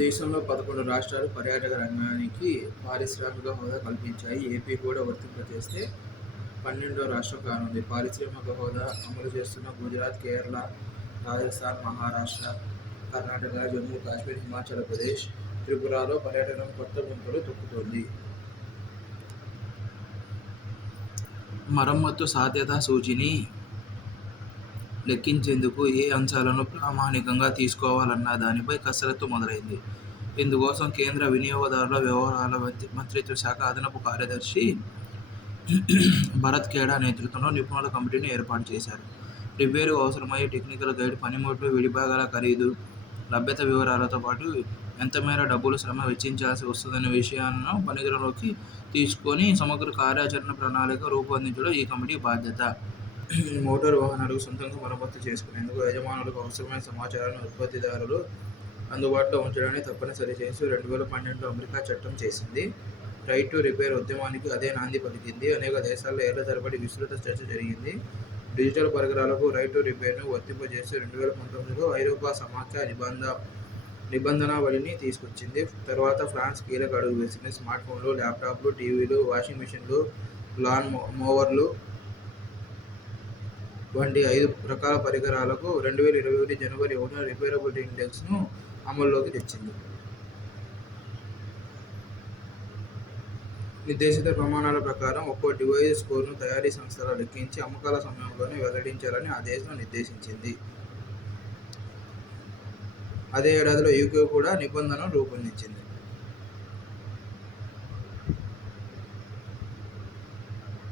దేశంలో 11 రాష్ట్రాలు పర్యాటక రంగానికి పారిశ్రామిక హోదా కల్పించాయి. ఏపీ కూడా వర్తింపజేస్తే 12వ రాష్ట్రం కానుంది. పారిశ్రామిక హోదా అమలు చేస్తున్న గుజరాత్, కేరళ, రాజస్థాన్, మహారాష్ట్ర, కర్ణాటక, జమ్మూ కాశ్మీర్, హిమాచల్ ప్రదేశ్, త్రిపురలో పర్యాటకం కొత్త పుంతలు తొక్కుతోంది. మరమ్మతు సాధ్యతా సూచిని లెక్కించేందుకు ఏ అంశాలను ప్రామాణికంగా తీసుకోవాలన్న దానిపై కసరత్తు మొదలైంది. ఇందుకోసం కేంద్ర వినియోగదారుల వ్యవహారాల మంత్రిత్వ శాఖ అదనపు కార్యదర్శి భరత్ ఖేడా నేతృత్వంలో నిపుణుల కమిటీని ఏర్పాటు చేశారు. రిపేరుకు అవసరమయ్యే టెక్నికల్ గైడ్, పనిముట్లు, విడిభాగాల ఖరీదు, లభ్యత వివరాలతో పాటు ఎంతమేర డబ్బులు, శ్రమ వెచ్చించాల్సి వస్తుందనే విషయాలను పరిగణలోకి తీసుకొని సమగ్ర కార్యాచరణ ప్రణాళిక రూపొందించడం ఈ కమిటీ బాధ్యత. మోటారు వాహనాలకు సొంతంగా మరమ్మతు చేసుకునేందుకు యజమానులకు అవసరమైన సమాచారాన్ని ఉత్పత్తిదారులు అందుబాటులో ఉంచడాన్ని తప్పనిసరి చేస్తూ 2012లో అమెరికా చట్టం చేసింది. రైట్ టు రిపేర్ ఉద్యమానికి అదే నాంది పలికింది. అనేక దేశాల్లో ఏళ్ల తరబడి విస్తృత చర్చ జరిగింది. డిజిటల్ పరికరాలకు రైట్ టు రిపేర్ను వర్తింపజేస్తూ 2019లో ఐరోపా సమాఖ్య నిబంధనావళిని తీసుకొచ్చింది. తర్వాత ఫ్రాన్స్ కీలక అడుగు వేసింది. స్మార్ట్ ఫోన్లు, ల్యాప్టాప్లు, టీవీలు, వాషింగ్ మెషిన్లు, లాన్ మోవర్లు వంటి 5 రకాల పరికరాలకు 2021 జనవరి 1న రిపేరబిలిటీ ఇండెక్స్ను అమల్లోకి తెచ్చింది. నిర్దేశిత ప్రమాణాల ప్రకారం ఒక్కో డివైస్ స్కోర్ను తయారీ సంస్థలు లెక్కించి అమ్మకాల సమయంలోనే వెల్లడించాలని ఆ దేశం నిర్దేశించింది. అదే ఏడాదిలో యూకే కూడా నిబంధనను రూపొందించింది.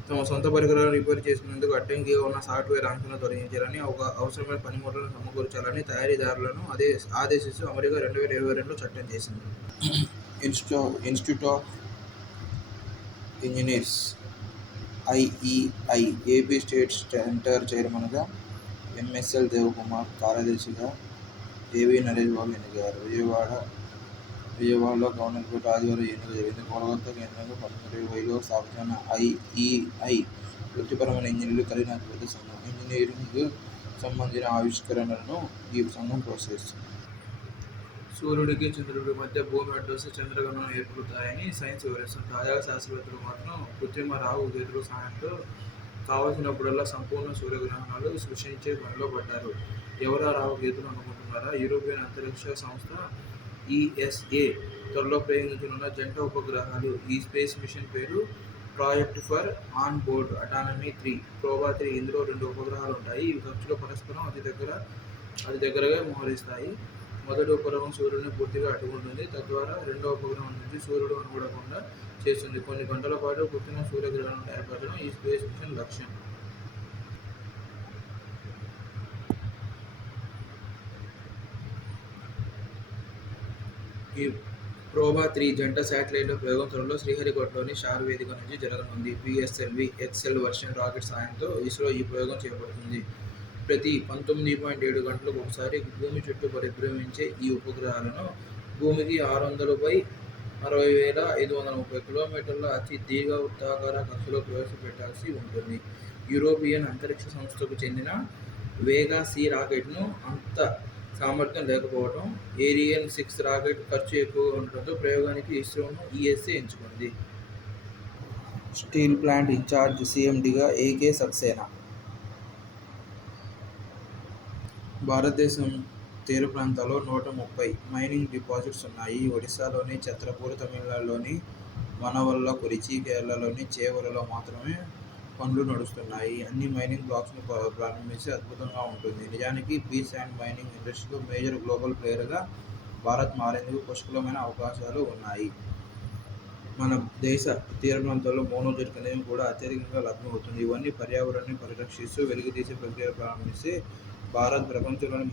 తమ సొంత పరికరాలను రిపేర్ చేసుకునేందుకు అడ్డంకిగా ఉన్న సాఫ్ట్వేర్ అంశాలను తొలగించాలని, అవసరమైన పనిముట్లను సమకూర్చాలని తయారీదారులను ఆదేశిస్తూ అమెరికా 2022లో చట్టం చేసింది. Institute of engineers (IEI) AP state centre చైర్మన్గా ఎంఎస్ఎల్ దేవకుమార్, కార్యదర్శిగా ఏవీ నరేష్ బాబు ఎన్నికయ్యారు. విజయవాడలో గవర్నర్పేట ఆదివారం ఎన్నిక జరిగింది. కోల్కతా కేంద్రంగా 1920లో స్థాపించిన ఐఈఐ వృత్తిపరమైన ఇంజనీర్లు కలిగిన అతిపెద్ద సంఘం. ఇంజనీరింగ్కు సంబంధించిన ఆవిష్కరణలను ఈ సంఘం ప్రోత్సహిస్తుంది. సూర్యుడికి చంద్రుడి మధ్య భూమి అడ్డొస్తే చంద్రగ్రహణం ఏర్పడుతాయని సైన్స్ వివరిస్తుంది. తాజాగా శాస్త్రవేత్తలు మాత్రం కృత్రిమ రాహు కేతుల సాయంతో కావలసినప్పుడల్లా సంపూర్ణ సూర్యగ్రహణాలు సృష్టించే పనిలో పడ్డారు. ఎవరా రాహు కేతులు అనుకుంటున్నారా? యూరోపియన్ అంతరిక్ష సంస్థ ఈఎస్ఏ త్వరలో ప్రయోగించనున్న జంట ఉపగ్రహాలు. ఈ స్పేస్ మిషన్ పేరు project for on board autonomy 3 Proba 3. ఇందులో 2 ఉపగ్రహాలు ఉంటాయి. ఇవి ఖర్చులో పరస్పరం అతి దగ్గరగా మోహరిస్తాయి. మొదటి ఉపగ్రహం సూర్యుడిని పూర్తిగా అడ్డుకుంటుంది. తద్వారా రెండవ ఉపగ్రహం నుంచి సూర్యుడు కనబడకుండా చేస్తుంది. కొన్ని గంటల పాటు కృత్రిమ సూర్యగ్రహణం ఏర్పరచడం ఈ స్పేస్ మిషన్ లక్ష్యం. ఈ ప్రోబా 3 జంట శాటిలైట్ల ప్రయోగం త్వరలో శ్రీహరికోటలోని షార్ వేదిక నుంచి జరగనుంది. పిఎస్ఎల్వి ఎక్స్ఎల్ వర్షన్ రాకెట్ సాయంతో ఇస్రో ఈ ప్రయోగం చేపడుతుంది. ప్రతి 19.7 గంటలకు ఒకసారి భూమి చుట్టూ పరిభ్రమించే ఈ ఉపగ్రహాలను భూమికి 600/60,530 కిలోమీటర్ల అతి దీర్ఘవృత్తాకార కక్షలో ప్రవేశపెట్టాల్సి ఉంటుంది. యూరోపియన్ అంతరిక్ష సంస్థకు చెందిన వేగా సి రాకెట్ను అంత సామర్థ్యం లేకపోవడం, ఏరియన్ 6 రాకెట్ ఖర్చు ఎక్కువగా ఉండటంతో ప్రయోగానికి ఇస్రోను ఈఎస్ఏ ఎంచుకుంది. స్టీల్ ప్లాంట్ ఇన్ఛార్జ్ సీఎండీగా ఏకే సక్సేనా. భారతదేశం తీర ప్రాంతాల్లో 130 మైనింగ్ డిపాజిట్స్ ఉన్నాయి. ఒడిశాలోని ఛత్రపూర్, తమిళనాడులోని మనవల్లకురిచి, కేరళలోని చేవలలో మాత్రమే పనులు నడుస్తున్నాయి. అన్ని మైనింగ్ బ్లాక్స్ను ప్రారంభిస్తే అద్భుతంగా ఉంటుంది. నిజానికి బీ శాండ్ మైనింగ్ ఇండస్ట్రీలో మేజర్ గ్లోబల్ ప్లేయర్గా భారత్ మారేందుకు పుష్కలమైన అవకాశాలు ఉన్నాయి. మన దేశ తీర ప్రాంతాల్లో మోనోజెట్ ఖనిజం కూడా అత్యధికంగా లభ్యమవుతుంది. ఇవన్నీ పర్యావరణాన్ని పరిరక్షిస్తూ వెలికితీసే ప్రక్రియను ప్రారంభిస్తే భారత్ ప్రపంచంలోని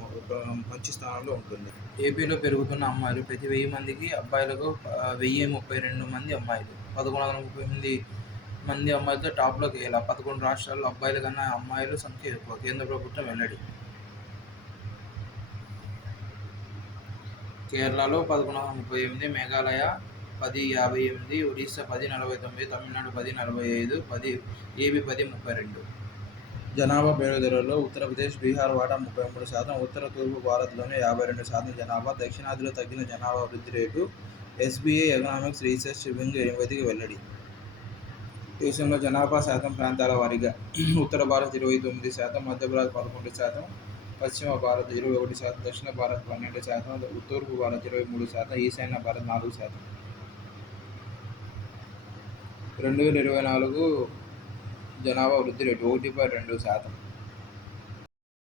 మంచి స్థానంలో ఉంటుంది. ఏపీలో పెరుగుతున్న అమ్మాయిలు. ప్రతి 1000 మందికి అబ్బాయిలకు 1032 మంది అమ్మాయిలు. 1138 మంది అమ్మాయిలతో టాప్లోకి ఎలా? 11 రాష్ట్రాల్లో అబ్బాయిల కన్నా అమ్మాయిల సంఖ్య ఎక్కువ. కేంద్ర ప్రభుత్వం వెల్లడి. కేరళలో 1138, మేఘాలయ 1058, ఒడిశా 1049, తమిళనాడు 1045, ఏపీ 1032. జనాభా పెరుగుదలలో ఉత్తరప్రదేశ్, బీహార్ వాటా 33%, ఉత్తర తూర్పు భారత్లోని 52% జనాభా. దక్షిణాదిలో తగ్గిన జనాభా వృద్ధి rate SBI economics research wing 8 వెల్లడి. దేశంలో జనాభా శాతం ప్రాంతాల వారీగా ఉత్తర భారత్ 29%, మధ్యభారత్ 11%, పశ్చిమ భారత్ 21%, దక్షిణ భారత్ 12%, తూర్పు భారత్ 23%, ఈశాన్య భారత్ 4%. 2024 జనాభా వృద్ధి రేటు 1.2%.